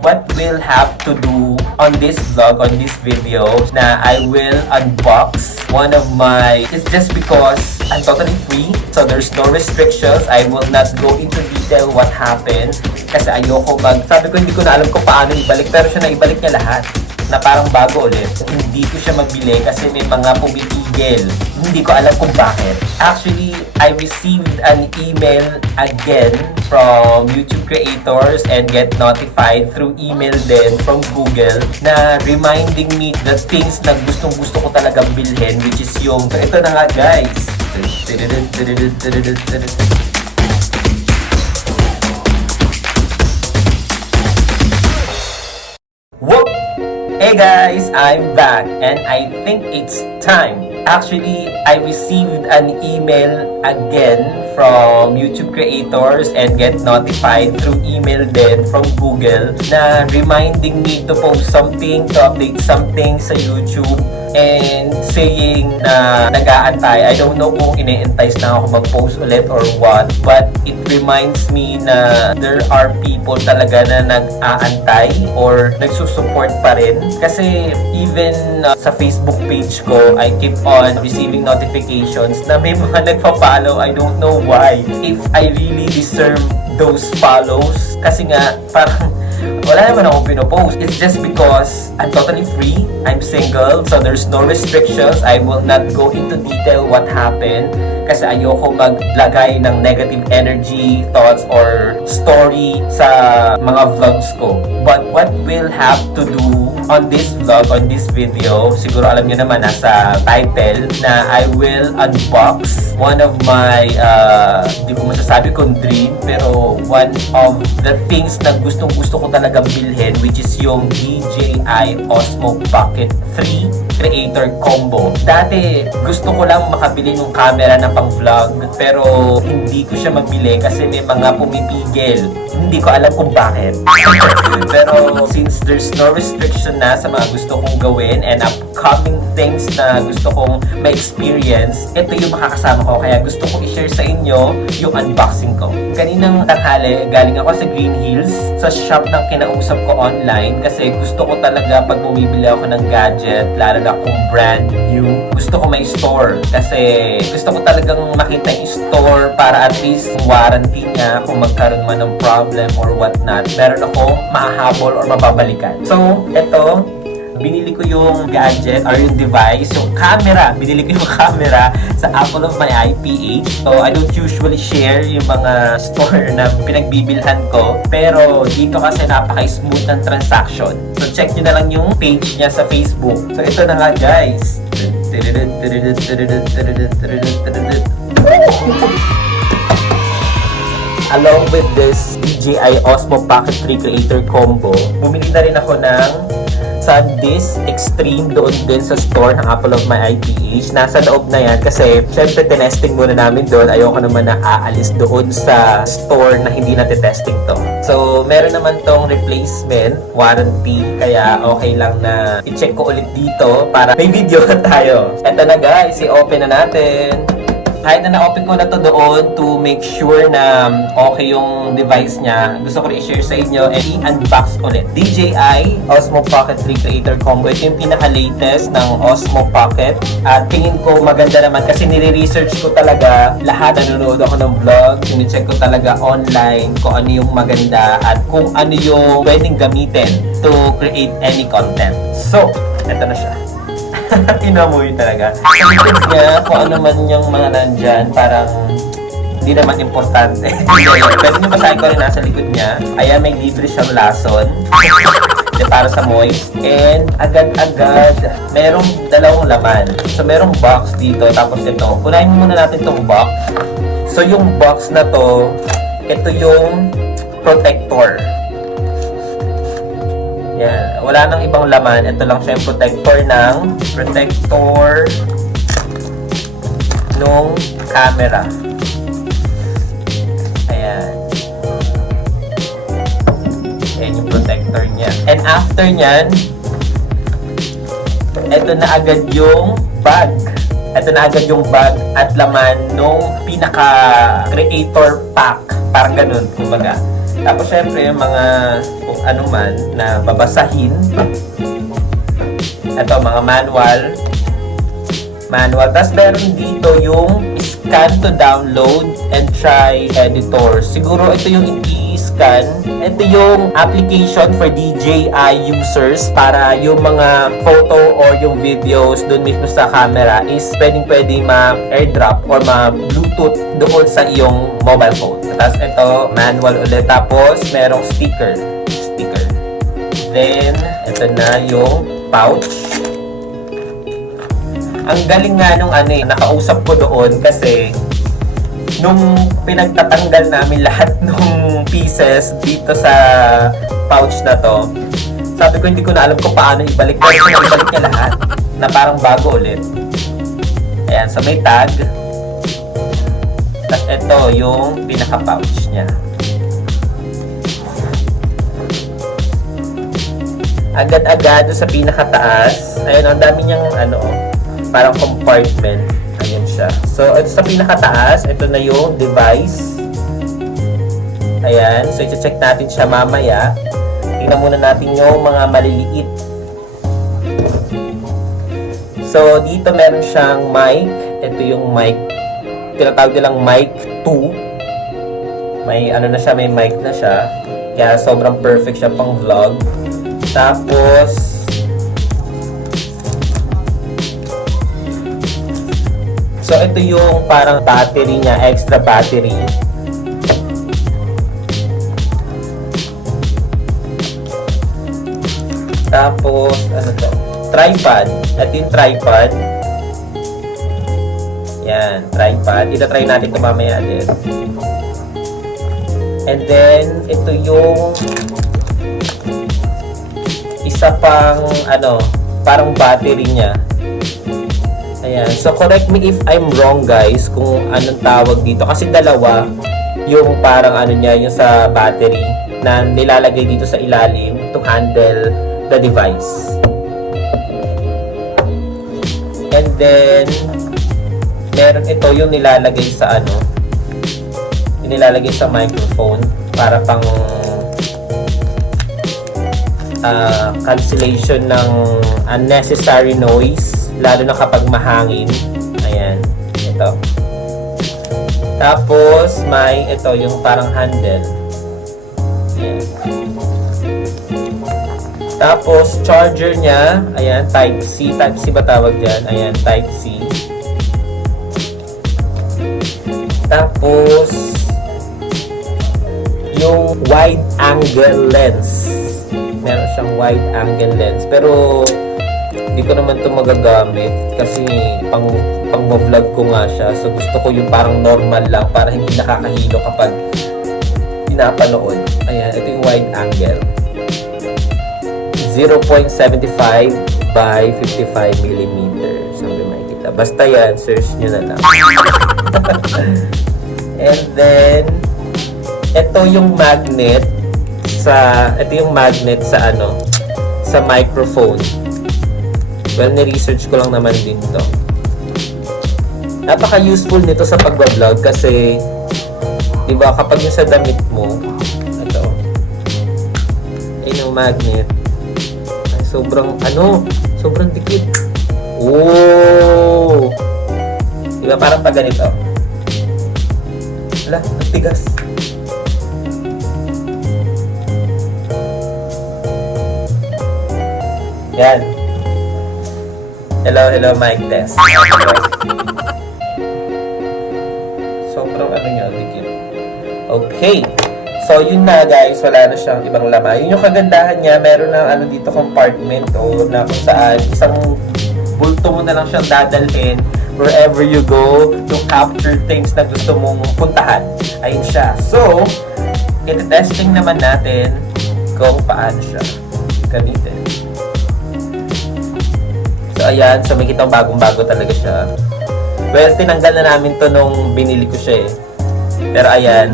What we'll have to do on this vlog, on this video, na I will unbox one of my, it's just because I'm totally free, so there's no restrictions. I will not go into detail what happened kasi ayoko sabi ko hindi ko na alam kung paano ibalik, pero siya na ibalik niya lahat na parang bago ulit. Hindi ko siya mabili kasi may mga pumitigil. Hindi ko alam kung bakit. Actually, I received an email again from YouTube creators and get notified through email din from Google na reminding me the things na gustong-gusto ko talaga bilhin, which is yung, ito na nga guys. Whoop! Hey guys, I'm back and I think it's time. Actually, I received an email again from YouTube creators and get notified through email din from Google na reminding me to post something, to update something sa YouTube and saying na nag-aantay. I don't know kung ine-entice na ako mag-post ulit or what, but it reminds me na there are people talaga na nag-aantay or nagsusupport pa rin. Kasi even sa Facebook page ko, I keep on receiving notifications na may mga nagpa-follow. I don't know why. If I really deserve those follows. Kasi nga, parang wala naman akong pinopost. It's just because I'm totally free. I'm single, so there's no restrictions. I will not go into detail what happened kasi ayoko maglagay ng negative energy, thoughts, or story sa mga vlogs ko. But what we'll have to do on this vlog, on this video, siguro alam nyo naman nasa title na I will unbox one of my, di ko masasabi kung dream, pero one of the things na gustong-gusto ko talaga bilhin, which is yung DJI Osmo Pocket 3 Creator Combo. Dati, gusto ko lang makabili ng camera na pang vlog, pero hindi ko siya mabili kasi may mga pumipigil. Hindi ko alam kung bakit. Pero since there's no restriction na sa mga gusto kong gawin and upcoming things na gusto kong ma-experience, ito yung makakasama ko. Kaya gusto kong i-share sa inyo yung unboxing ko. Kaninang tanghali, galing ako sa Green Hills, sa shop ng kinausap ko online kasi gusto ko talaga pag bumibili ako ng gadget, lalo na kung brand new, gusto ko may store kasi gusto ko talagang makita yung store para at least warranty niya kung magkaroon man ng problem or whatnot, meron akong mahahabol or mababalikan. So, eto, binili ko yung gadget or yung device, yung camera. Binili ko yung camera sa Apple of my eye PH. So, I don't usually share yung mga store na pinagbibilhan ko. Pero, dito kasi napaka-smooth ng transaction. So, check nyo na lang yung page niya sa Facebook. So, ito na nga guys. Along with this DJI Osmo Pocket 3 Creator Combo, bumili na rin ako ng SanDisk Extreme doon din sa store ng Apple of my eye PH. Nasa loob na yan kasi syempre tinesting muna namin doon. Ayoko naman na aalis doon sa store na hindi natin-testing to. So, meron naman tong replacement warranty kaya okay lang na i-check ko ulit dito para may video tayo. Eto na guys, i-open na natin. Kahit na na-open ko na to doon to make sure na okay yung device niya, gusto ko i-share sa inyo and i-unbox ulit. DJI Osmo Pocket 3 Creator Combo. Ito yung pinaka-latest ng Osmo Pocket. At tingin ko maganda naman kasi nire-research ko talaga lahat. Nanonood ako ng vlog, sinicheck ko talaga online kung ano yung maganda at kung ano yung pwedeng gamitin to create any content. So, ito na siya. Inamoy talaga. Sabihin niya kung ano man yung mga nandyan, parang hindi naman importante. Pwede nyo basahin ko rin nasa likod niya. Ayan, may libre siyang lason. Para sa moist. And agad-agad, merong dalawang laman. So, merong box dito. Tapos ito. Kunahin muna natin itong box. So, yung box na to, ito yung protector. Yan. Wala nang ibang laman. Ito lang siya yung protector nung camera. Ayan. Ayan yung protector niya. And after nyan, ito na agad yung bag. Ito na agad yung bag at laman nung pinaka-creator pack. Parang ganun, kumbaga. Tapos syempre yung mga kung ano man na babasahin. Ito, mga manual. Tapos meron dito yung scan to download and try editor. Siguro ito yung i-scan. Ito yung application for DJI users para yung mga photo or yung videos dun mismo sa camera is pwedeng ma-airdrop or ma-bluetooth doon sa iyong mobile phone. Tapos ito, manual ulit. Tapos merong sticker. Then, ito na yung pouch. Ang galing nga nung nakausap ko doon kasi nung pinagtatanggal namin lahat ng pieces dito sa pouch na to, sabi ko hindi ko na alam kung paano ibalik. Pero ibalik niya lahat na parang bago ulit. Ayan, so may tag. Tapos ito yung pinaka-pouch niya. Agad-agad sa pinakataas. Ayun, ang dami niyang parang compartment. Ayan siya. So, ito sa pinakataas, ito na yung device. Ayan. So, i-check natin siya mamaya. Tingnan muna natin yung mga maliliit. So, dito meron siyang mic. Ito yung mic. Tinatawag nilang mic 2. May na siya, may mic na siya. Kaya sobrang perfect siya pang vlog. Tapos, so, ito yung parang battery niya, extra battery. Tapos, tripod. Ito yung tripod. Yan, tripod. Ita-try natin ito mamaya din. And then, ito yung isa pang, parang battery niya. Ayan. So, correct me if I'm wrong, guys, kung anong tawag dito. Kasi dalawa, yung parang niya, yung sa battery na nilalagay dito sa ilalim to handle the device. And then, meron ito yung nilalagay sa yung nilalagay sa microphone para pang cancellation ng unnecessary noise, lalo na kapag mahangin. Ayan, ito. Tapos, ito yung parang handle. Ayan. Tapos, charger niya, ayan, Type-C. Type-C ba tawag dyan? Ayan, Type-C. Tapos, yung wide angle lens. Meron siyang wide angle lens. Pero, hindi ko naman ito magagamit kasi pang-vlog ko nga siya. So, gusto ko yung parang normal lang para hindi nakakahilo kapag pinapanood. Ayan, ito yung wide angle. 0.75 by 55 mm. Sabi makikita. Basta yan, search nyo na lang. And then, ito yung magnet sa sa microphone. Well, ni-research ko lang naman din to. Napaka-useful nito sa pag-vlog kasi, di ba, kapag yung sa damit mo, ito, ayun yung magnet. Ay, sobrang dikit. Oh! Di ba, parang pag ganito. Wala, ang tigas. Yan. Hello, mic test. Sobrang niya, dikit. Okay. So, yun na guys. Wala na siyang ibang laman. Yun yung kagandahan niya. Meron ng dito compartment o na kung saan isang bulto mo na lang siyang dadalhin wherever you go to capture things na gusto mong puntahan. Ayun siya. So, iti-testing naman natin kung paano siya gamitin. So, ayan. So, may kitang bagong-bago talaga siya. Well, tinanggal na namin to nung binili ko siya eh. Pero, ayan.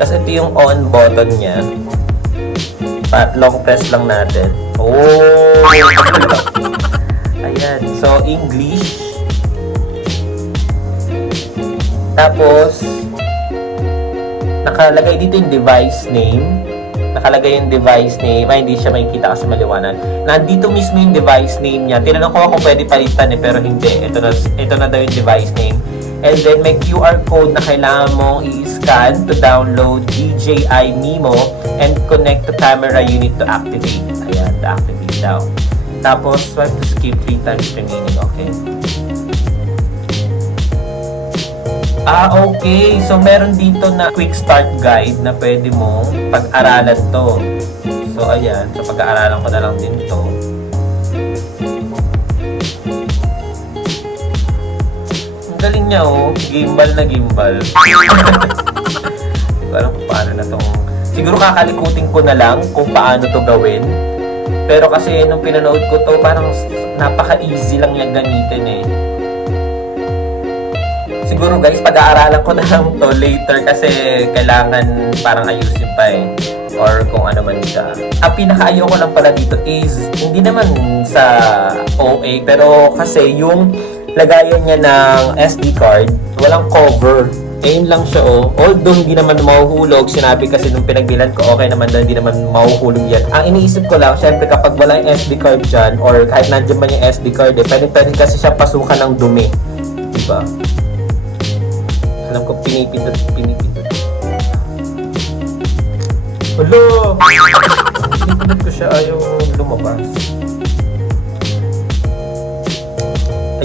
Tapos, ito yung on button niya. Long press lang natin. Oh! Ayan. So, English. Tapos, nakalagay dito yung device name. Nakalagay yung device name. Ay, hindi siya makikita kasi maliwanag. Nandito mismo yung device name niya. Tinanong ko kung pwede palitan pero hindi. Ito na daw yung device name. And then may QR code na kailangan mong i-scan to download DJI Mimo and connect to camera unit to activate. Ayan, to activate daw. Tapos, swipe to skip 3 times remaining. Okay. Okay. So, meron dito na quick start guide na pwede mong pag-aralan to. So, ayan. So, pag-aaralan ko na lang din to. Ang galing niya, oh. Gimbal na gimbal. Parang paano na tong... Siguro kakalikutin ko na lang kung paano to gawin. Pero kasi nung pinanood ko to, parang napaka-easy lang yung gamitin eh. Siguro guys, pag-aaralan ko na lang to later kasi kailangan parang ayusin pa eh. Or kung ano man siya. Ang pinaka-ayaw ko lang pala dito is, hindi naman sa OA, pero kasi yung lagayan niya ng SD card, walang cover. Ayun lang siya oh. Although hindi naman mahuhulog, sinabi kasi nung pinagbilan ko, okay naman daw, hindi naman mahuhulog yan. Ang iniisip ko lang, syempre kapag wala yung SD card dyan, or kahit nandiyan man yung SD card, pwede kasi siya pasukan ng dumi. Diba? Alam ko, pinipindot. Hello! Pinipindot ko siya, ayaw lumabas.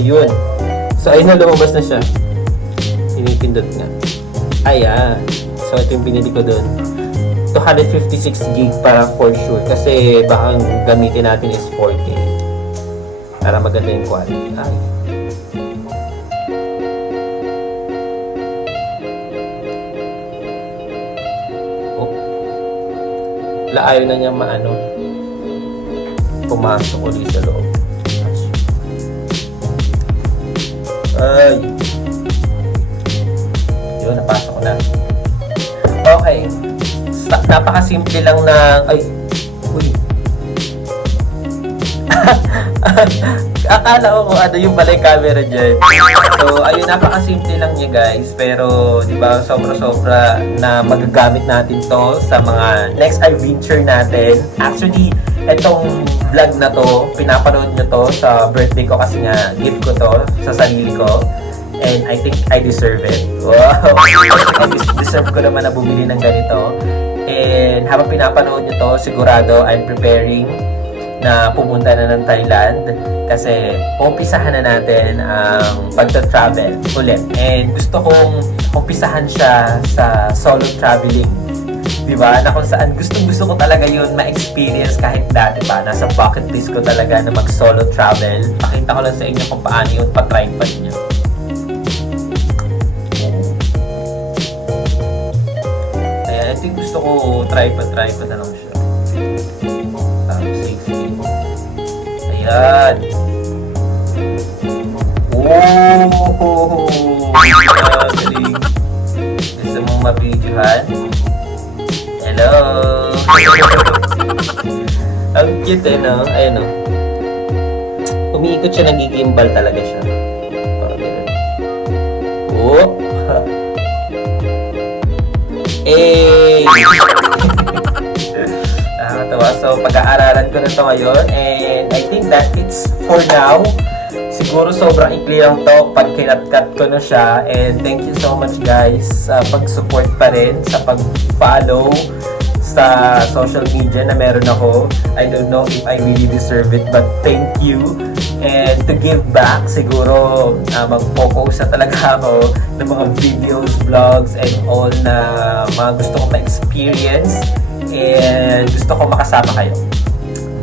Ayun. So, ayun na, lumabas na siya. Pinipindot nga. Ayan. So, ito yung binili ko dun. 256 gig para for sure. Kasi baka gamitin natin is 4K. Para maganda yung quality. Ay. Oh. Ayaw na niya pumasok ulit sa loob. Ay. Yun, napasok ko na. Okay. Napakasimple lang ng... Ay. Uy. Akala ko kung ano yung pala yung camera dyan. So, ayun, napakasimple lang niya guys. Pero, di ba, sobra-sobra na magagamit natin to sa mga next adventure natin. Actually, itong vlog na to, pinapanood nyo to sa birthday ko kasi nga gift ko to sa sarili ko. And I think I deserve it. Wow! I deserve ko naman na bumili ng ganito. And habang pinapanood nyo to, sigurado I'm preparing na pumunta na ng Thailand kasi umpisahan na natin ang pagta-travel ulit. And gusto kong umpisahan siya sa solo traveling. Diba? Na kung saan gusto ko talaga yun ma-experience kahit dati pa. Nasa bucket list ko talaga na mag-solo travel. Pakita ko lang sa inyo kung paano yun, patry pa niyo. Ayan, I think gusto ko try pa na lang siya. Safety. Ayan. Oh! Galing. Gusto mong mabidyohan? Hello! Ang cute eh, no? Ayun, no? Umiikot siya, nagigimbal talaga siya. Oh! Eh! Nakakatawa. So, pag-aaralan ko na ito ngayon. And I think that it's for now. Siguro sobrang ikli lang to pag kinat-cut ko na siya. And thank you so much guys sa pag-support pa rin, sa pag-follow sa social media na meron ako. I don't know if I really deserve it, but thank you. And to give back, siguro mag-focus na talaga ako ng mga videos, vlogs, and all na mga gusto kong ma-experience. And gusto ko makasama kayo.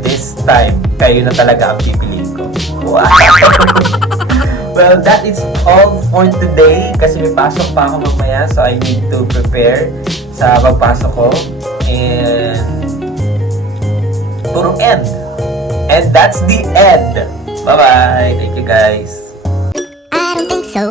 This time, kayo na talaga ang pipiliin ko. Wow! Well, that is all for today. Kasi may pasok pa ako mamaya. So, I need to prepare sa pagpasok ko. And puro end. And that's the end. Bye-bye. Thank you, guys. I don't think so.